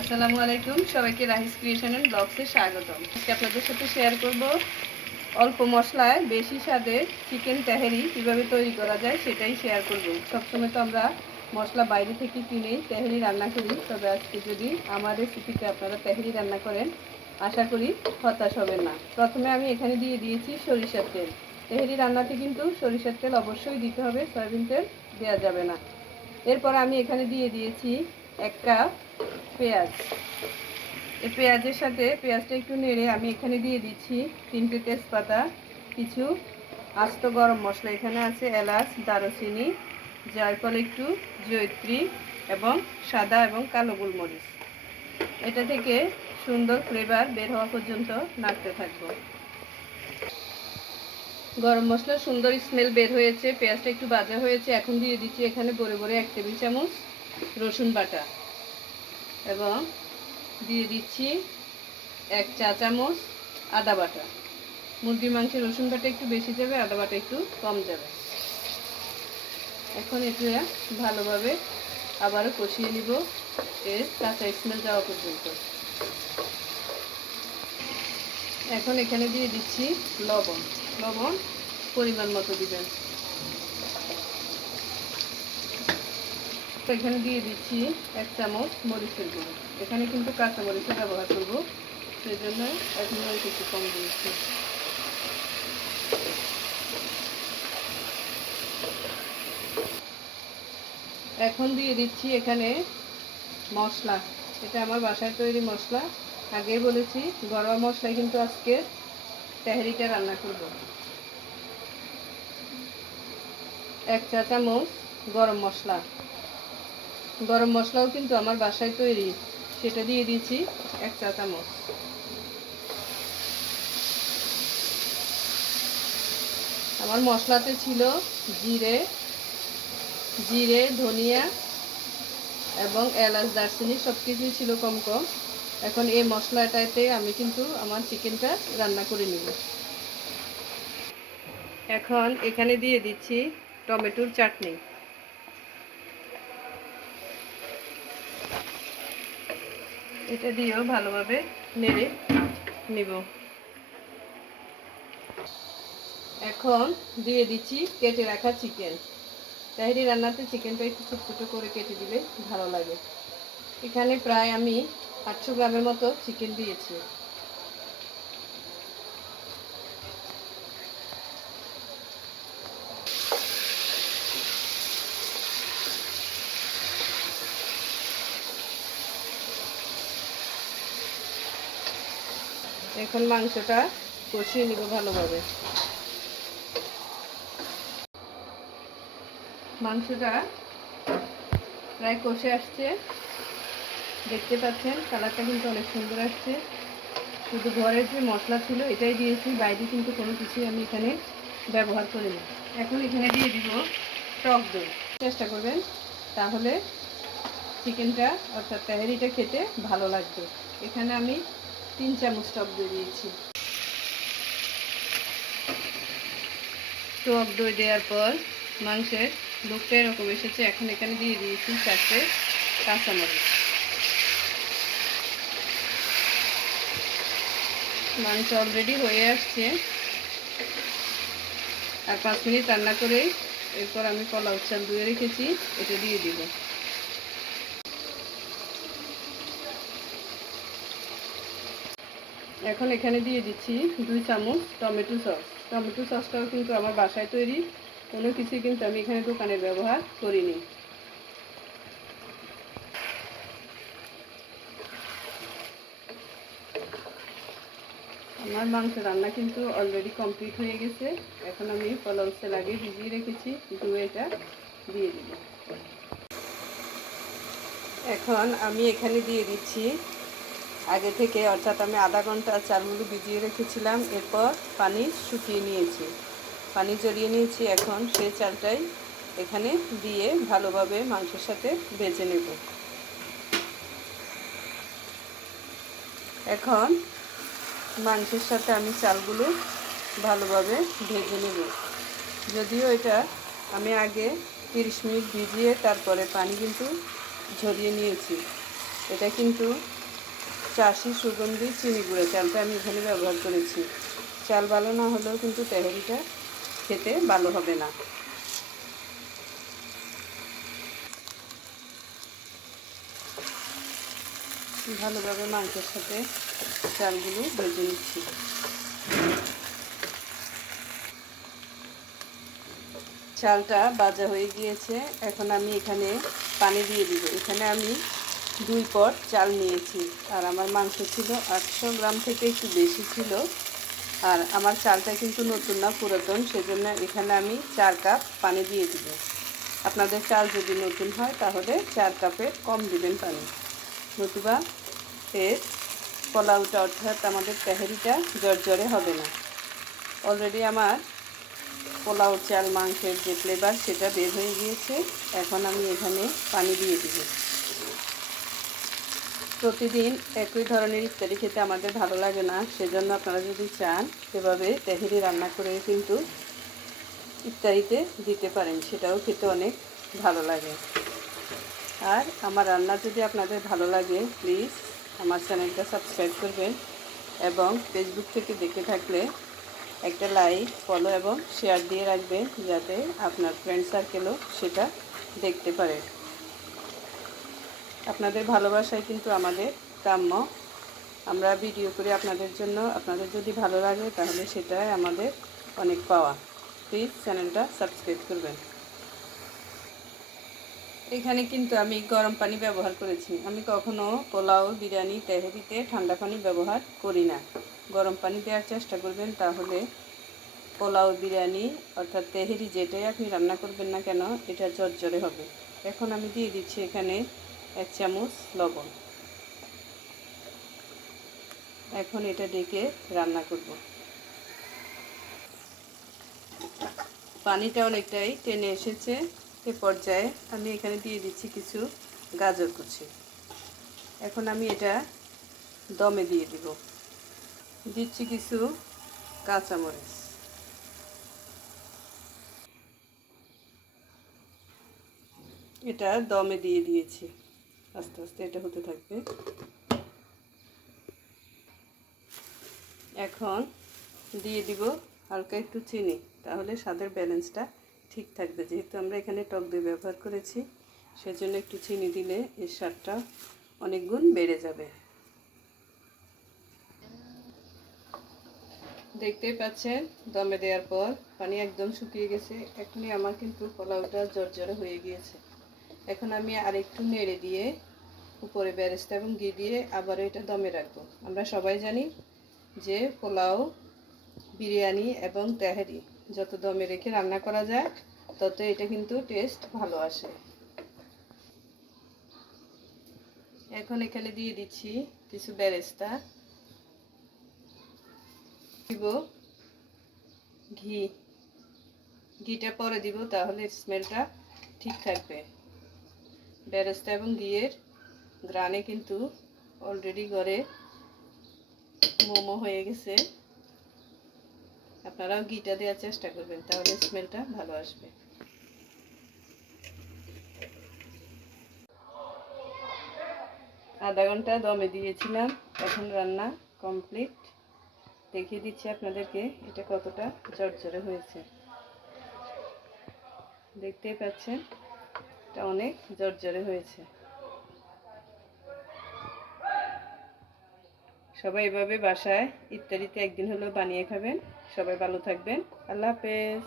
আসসালামু আলাইকুম, সবাইকে রাহিস ক্রিয়েশন এন্ড ব্লগসে স্বাগতম। আজকে আপনাদের সাথে শেয়ার করব অল্প মশলায় বেশি স্বাদের চিকেন তেহারি কিভাবে তৈরি করা যায় সেটাই শেয়ার করব। সবসময় তো আমরা মশলা বাইরে থেকে কিনেই তেহারি রান্না করি, তবে আজকে যদি আমার রেসিপিতে আপনারা তেহারি রান্না করেন আশা করি হতাশ হবেন না। প্রথমে আমি এখানে দিয়ে দিয়েছি সরিষার তেল। তেহারি রান্নাতে কিন্তু সরিষার তেল অবশ্যই দিতে হবে, সয়াবিন তেল দেওয়া যাবে না। এরপর আমি এখানে দিয়ে দিয়েছি 1 কাপ পেঁয়াজ। এই পেঁয়াজের সাথে পেঁয়াজটা একটু নেড়ে আমি এখানে দিয়ে দিচ্ছি 3টে তেজপাতা, কিছু আস্ত গরম মশলা, এখানে আছে এলাচ, দারুচিনি, জয়ফল একটু, জয়িত্রী এবং সাদা এবং কালো গোলমরিচ। এটা থেকে সুন্দর ফ্লেভার বের হওয়া পর্যন্ত নাড়তে থাকবো। গরম মশলার সুন্দর স্মেল বের হয়েছে, পেঁয়াজটা একটু ভাজা হয়েছে। এখন দিয়ে দিচ্ছি এখানে বড়ে বড়ে 1 টেবিল চামচ রসুন বাটা এবং দিয়ে দিচ্ছি 1 চা চামচ আদা বাটা। মুরগির মাংসে রসুন বাটা একটু বেশি যাবে, আদা বাটা একটু কম যাবে। এখন এটা ভালোভাবে আবারও কষিয়ে নিব এর কাঁচা স্মেল যাওয়া পর্যন্ত। এখন এখানে দিয়ে দিচ্ছি লবণ পরিমাণ মতো দিবেন। এখানে দিয়ে দিচ্ছি 1 চামচ মরিচের গুঁড়ো। এখানে কিন্তু কাঁচা মরিচের ব্যবহার করব, সেই জন্য এখন একটু কম দিয়েছি। এখন দিয়ে দিচ্ছি এখানে মশলা। এটা আমার বাসায় তৈরি মশলা, আগেই বলেছি ঘরোয়া মশলায় কিন্তু আজকে তেহারিটা রান্না করব। 1 চা চামচ গরম মশলা। গরম মশলাও কিন্তু আমার বাসায় তৈরি, সেটা দিয়ে দিচ্ছি 1 চা চামচ। আমার মশলাতে ছিল জিরে, ধনিয়া এবং এলাচ, দারচিনি সব কিছুই ছিল কম কম। এখন এই মশলাটাতে আমি কিন্তু আমার চিকেনটা রান্না করে নিব। এখন এখানে দিয়ে দিচ্ছি টমেটোর চাটনি। এটা দিয়েও ভালোভাবে নেড়ে নিব। এখন দিয়ে দিচ্ছি কেটে রাখা চিকেন। তেহারি রান্নাতে চিকেনটা একটু ছোট ছোট করে কেটে দিলে ভালো লাগে। এখানে প্রায় আমি 800 গ্রামের মতো চিকেন দিয়েছি। এখন মাংসটা কষিয়ে নিব ভালোভাবে। মাংসটা প্রায় কষে আসছে, দেখতে পাচ্ছেন কালারটা কিন্তু অনেক সুন্দর আসছে। শুধু ঘরের যে মশলা ছিল এটাই দিয়েছি, বাইরে কিন্তু কোনো কিছুই আমি এখানে ব্যবহার করিনি। এখন এখানে দিয়ে দিব টক দই। চেষ্টা করবেন, তাহলে চিকেনটা অর্থাৎ তেহারিটা খেতে ভালো লাগবে। এখানে আমি 3 চামচ টক দই দিয়েছি। টক দই দেওয়ার পর মাংসের লুকটা এরকম এসেছে। এখন এখানে দিয়ে দিয়েছি 4টে কাঁচামরিচ। মাংস অলরেডি হয়ে আসছে, আর 5 মিনিট রান্না করে এরপর আমি পোলাও চাল ধুয়ে রেখেছি, এটা দিয়ে দিব। এখন এখানে দিয়ে দিচ্ছি 2 চামচ টমেটো সস। টমেটো সসটাও কিন্তু আমার বাসায় তৈরি, কোনো কিছুই কিন্তু আমি এখানে দোকানের ব্যবহার করিনি। আমার মাংস রান্না কিন্তু অলরেডি কমপ্লিট হয়ে গেছে। এখন আমি পোলাও চাল আগে ভিজিয়ে রেখেছি, ধুয়ে এটা দিয়ে দিব। এখন আমি এখানে দিয়ে দিচ্ছি আগে থেকে, অর্থাৎ আমি আধা ঘন্টা চালগুলো ভিজিয়ে রেখেছিলাম, এরপর পানি শুকিয়ে নিয়েছি, পানি জড়িয়ে নিয়েছি। এখন সেই চালটাই এখানে দিয়ে ভালোভাবে মাংসের সাথে ভেজে নেব। এখন মাংসের সাথে আমি চালগুলো ভালোভাবে ভেজে নেব। যদিও এটা আমি আগে 30 মিনিট ভিজিয়ে তারপরে পানি কিন্তু ঝরিয়ে নিয়েছি। এটা কিন্তু চাষি সুগন্ধি চিনি গুঁড়ো চালটা আমি এখানে ব্যবহার করেছি। চাল ভালো না হলেও কিন্তু তেহারিটা খেতে ভালো হবে না। ভালোভাবে মাংসের সাথে চালগুলো ভেজে নিচ্ছি। চালটা ভাজা হয়ে গিয়েছে। এখন আমি এখানে পানি দিয়ে দিব। এখানে আমি 2 পট চাল নিয়েছি, আর আমার মাংস ছিল 800 গ্রাম থেকে একটু বেশি ছিল। আর আমার চালটা কিন্তু নতুন না, পুরাতন, সেজন্য এখানে আমি 4 কাপ পানি দিয়ে দিব। আপনাদের চাল যদি নতুন হয় তাহলে 4 কাপের কম দিবেন পানি, নতুবা এর পোলাওটা অর্থাৎ আমাদের তেহারিটা জর্জরে হবে না। অলরেডি আমার পোলাও চাল মাংসের যে ফ্লেভার সেটা বের হয়ে গিয়েছে। এখন আমি এখানে পানি দিয়ে দিব। প্রতিদিন একই ধরনের ইফতারি খেতে আমাদের ভালো লাগে না, সেজন্য আপনারা যদি চান এভাবে তেহারি রান্না করে কিন্তু ইফতারিতে দিতে পারেন, সেটাও খেতে অনেক ভালো লাগে। আর আমার রান্না যদি আপনাদের ভালো লাগে প্লিজ আমার চ্যানেলটা সাবস্ক্রাইব করবেন, এবং ফেসবুক থেকে দেখে থাকলে একটা লাইক, ফলো এবং শেয়ার দিয়ে রাখবেন, যাতে আপনার ফ্রেন্ড সার্কেলও সেটা দেখতে পারে। আপনাদের ভালোবাসায় কিন্তু আমাদের কাম্য। আমরা ভিডিও করি আপনাদের জন্য, আপনাদের যদি ভালো লাগে তাহলে সেটাই আমাদের অনেক পাওয়া। প্লিজ চ্যানেলটা সাবস্ক্রাইব করবেন। এখানে কিন্তু আমি গরম পানি ব্যবহার করেছি। আমি কখনো পোলাও, বিরিয়ানি, তেহারিতে ঠান্ডা পানি ব্যবহার করি না। গরম পানি দেওয়ার চেষ্টা করবেন, তাহলে পোলাও, বিরিয়ানি অর্থাৎ তেহারি যেটাই আপনি রান্না করবেন না কেন এটা জর্জরে হবে। এখন আমি দিয়ে দিচ্ছি এখানে 1 চামচ লবণ। এখন এটা ডেকে রান্না করব। পানিটা অনেকটাই টেনে এসেছে। এ পর্যায়ে আমি এখানে দিয়ে দিচ্ছি কিছু গাজর কুচি। এখন আমি এটা দমে দিয়ে দিব। দিচ্ছি কিছু কাঁচামরিচ। এটা দমে দিয়ে দিয়েছি। আস্তে আস্তে এটা হতে থাকবে। এখন দিয়ে দিব হালকা একটু চিনি, তাহলে স্বাদের ব্যালেন্সটা ঠিক থাকবে। যেহেতু আমরা এখানে টক দই ব্যবহার করেছি, সেজন্য একটু চিনি দিলে এর স্বাদটা অনেক গুণ বেড়ে যাবে। দেখতেই পাচ্ছেন দমে দেওয়ার পর পানি একদম শুকিয়ে গেছে। এখনই আমার কিন্তু পোলাওটা জর্জরে হয়ে গিয়েছে। এখন আমি আরেকটু নেড়ে দিয়ে উপরে বেরেস্তা এবং ঘি দিয়ে আবারও এটা দমে রাখবো। আমরা সবাই জানি যে পোলাও, বিরিয়ানি এবং তেহারি যত দমে রেখে রান্না করা যায় তত এটা কিন্তু টেস্ট ভালো আসে। এখন এখানে দিয়ে দিচ্ছি কিছু বেরেস্তা, দিব ঘি। ঘিটা পরে দিব, তাহলে স্মেলটা ঠিক থাকবে। বেরেস্তা এবং ঘিয়ের গ্রানে কিন্তু অলরেডি ঘরে মোমো হয়ে গেছে। আপনারাও ঘিটা দেওয়ার চেষ্টা করবেন, তাহলে স্মেলটা ভালো আসবে। আধা ঘন্টা দমে দিয়েছিলাম, এখন রান্না কমপ্লিট। দেখিয়ে দিচ্ছি আপনাদেরকে এটা কতটা ঝরঝরে হয়েছে। দেখতেই পাচ্ছেন এটা অনেক ঝরঝরে হয়েছে। সবাই এভাবে বাসায় ইফতারিতে একদিন হলেও বানিয়ে খাবেন। সবাই ভালো থাকবেন। আল্লাহ হাফেজ।